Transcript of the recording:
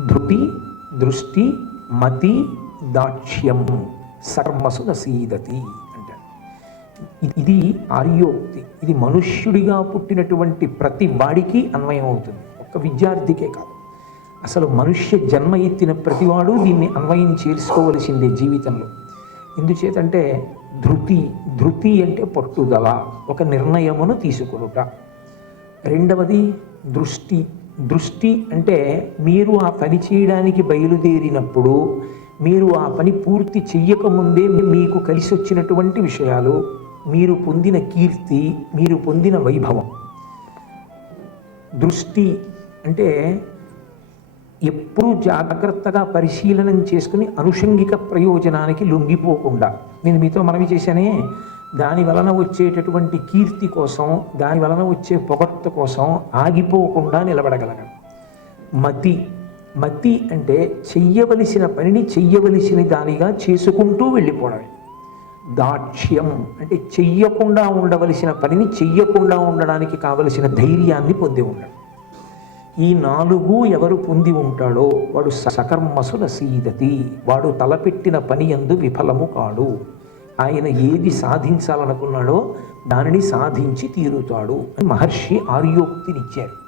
ధృతి దృష్టి మతి దాక్ష్యం సర్మసు నసీదతి అంటారు ఇది- ఇది ఆర్యోక్తి. ఇది మనుష్యుడిగా పుట్టినటువంటి ప్రతి వాడికి అన్వయం అవుతుంది. ఒక్క విద్యార్థికే కాదు. అసలు మనుష్య జన్మ ఎత్తిన ప్రతివాడు దీన్ని అన్వయం చేసుకోవలసిందే జీవితంలో. ఎందుచేతంటే ధృతి ధృతి అంటే పట్టుదల ఒక నిర్ణయమును తీసుకొనుట. రెండవది దృష్టి. దృష్టి అంటే మీరు ఆ పని చేయడానికి బయలుదేరినప్పుడు మీరు ఆ పని పూర్తి చెయ్యకముందే మీకు కలిసి వచ్చినటువంటి విషయాలు మీరు పొందిన కీర్తి మీరు పొందిన వైభవం. దృష్టి అంటే ఎప్పుడూ జాగ్రత్తగా పరిశీలనం చేసుకుని అనుషంగిక ప్రయోజనానికి లొంగిపోకుండా. నేను మీతో మనవి చేశానే దాని వలన వచ్చేటటువంటి కీర్తి కోసం దాని వలన వచ్చే పొగట్టు కోసం ఆగిపోకుండా నిలబడగలగడం. మతి మతి అంటే చెయ్యవలసిన పనిని చెయ్యవలసిన దానిగా చేసుకుంటూ వెళ్ళిపోవడమే. దాక్ష్యం అంటే చెయ్యకుండా ఉండవలసిన పనిని చెయ్యకుండా ఉండడానికి కావలసిన ధైర్యాన్ని పొంది ఉండడం. ఈ నాలుగు ఎవరు పొంది ఉంటాడో వాడు సకర్మసుల సీదతి. వాడు తలపెట్టిన పని ఎందు విఫలము కాడు. ఆయన ఏది సాధించాలనుకున్నాడో దానిని సాధించి తీరుతాడు అని మహర్షి ఆర్యోక్తినిచ్చారు.